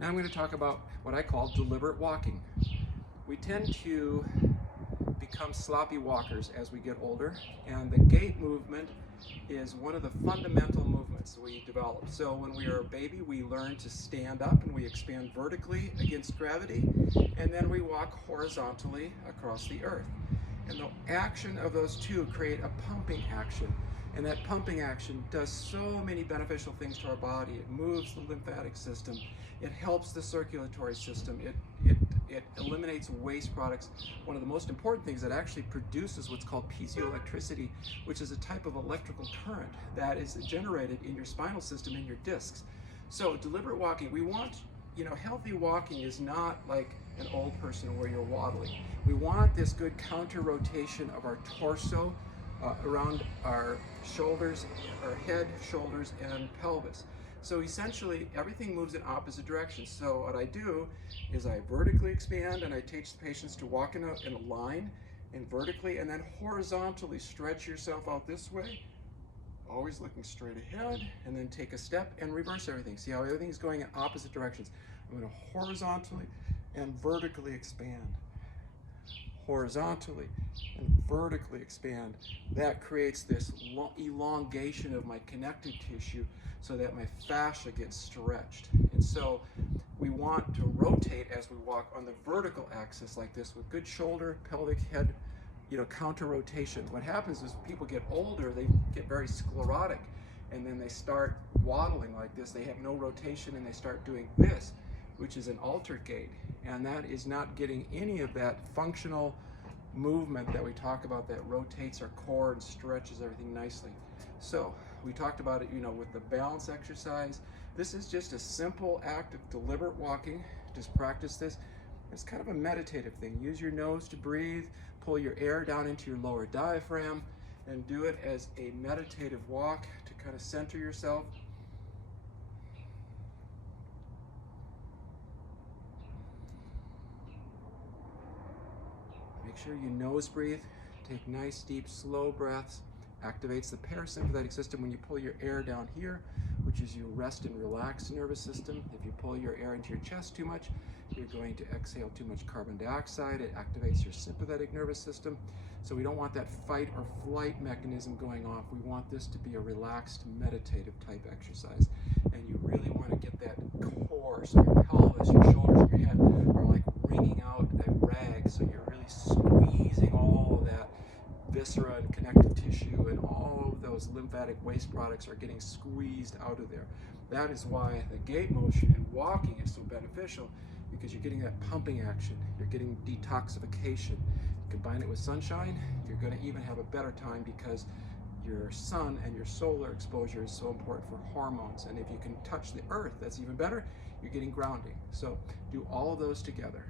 Now I'm going to talk about what I call deliberate walking. We tend to become sloppy walkers as we get older, and the gait movement is one of the fundamental movements we develop. So when we are a baby, we learn to stand up and we expand vertically against gravity, and then we walk horizontally across the earth. And the action of those two create a pumping action. And that pumping action does so many beneficial things to our body. It moves the lymphatic system. It helps the circulatory system. It eliminates waste products. One of the most important things, that actually produces what's called piezoelectricity, which is a type of electrical current that is generated in your spinal system, in your discs. So deliberate walking, we want, healthy walking is not like an old person where you're waddling. We want this good counter rotation of our torso, around our shoulders, our head, shoulders, and pelvis. So essentially, everything moves in opposite directions. So what I do is I vertically expand, and I teach the patients to walk in a line, and vertically, and then horizontally stretch yourself out this way, always looking straight ahead, and then take a step and reverse everything. See how everything's going in opposite directions. I'm going to horizontally and vertically expand. Horizontally and vertically expand. That creates this elongation of my connective tissue so that my fascia gets stretched. And so we want to rotate as we walk on the vertical axis like this with good shoulder, pelvic, head, counter rotation. What happens is people get older, they get very sclerotic, and then they start waddling like this. They have no rotation, and they start doing this, which is an altered gait, and that is not getting any of that functional movement that we talk about that rotates our core and stretches everything nicely. So we talked about it, with the balance exercise. This is just a simple act of deliberate walking. Just practice this. It's kind of a meditative thing. Use your nose to breathe, pull your air down into your lower diaphragm, and do it as a meditative walk to kind of center yourself. Make sure you nose breathe. Take nice, deep, slow breaths. Activates the parasympathetic system when you pull your air down here, which is your rest and relax nervous system. If you pull your air into your chest too much, you're going to exhale too much carbon dioxide. It activates your sympathetic nervous system. So we don't want that fight or flight mechanism going off. We want this to be a relaxed, meditative type exercise. And you really want to get that core, so your pelvis, your shoulders, your head are like wringing out a rag. So you're really squeezing all of that viscera and connective tissue, and all of those lymphatic waste products are getting squeezed out of there. That is why the gait motion and walking is so beneficial, because you're getting that pumping action, you're getting detoxification. You combine it with sunshine, you're going to even have a better time, because your sun and your solar exposure is so important for hormones. And if you can touch the earth, that's even better. You're getting grounding. So do all of those together.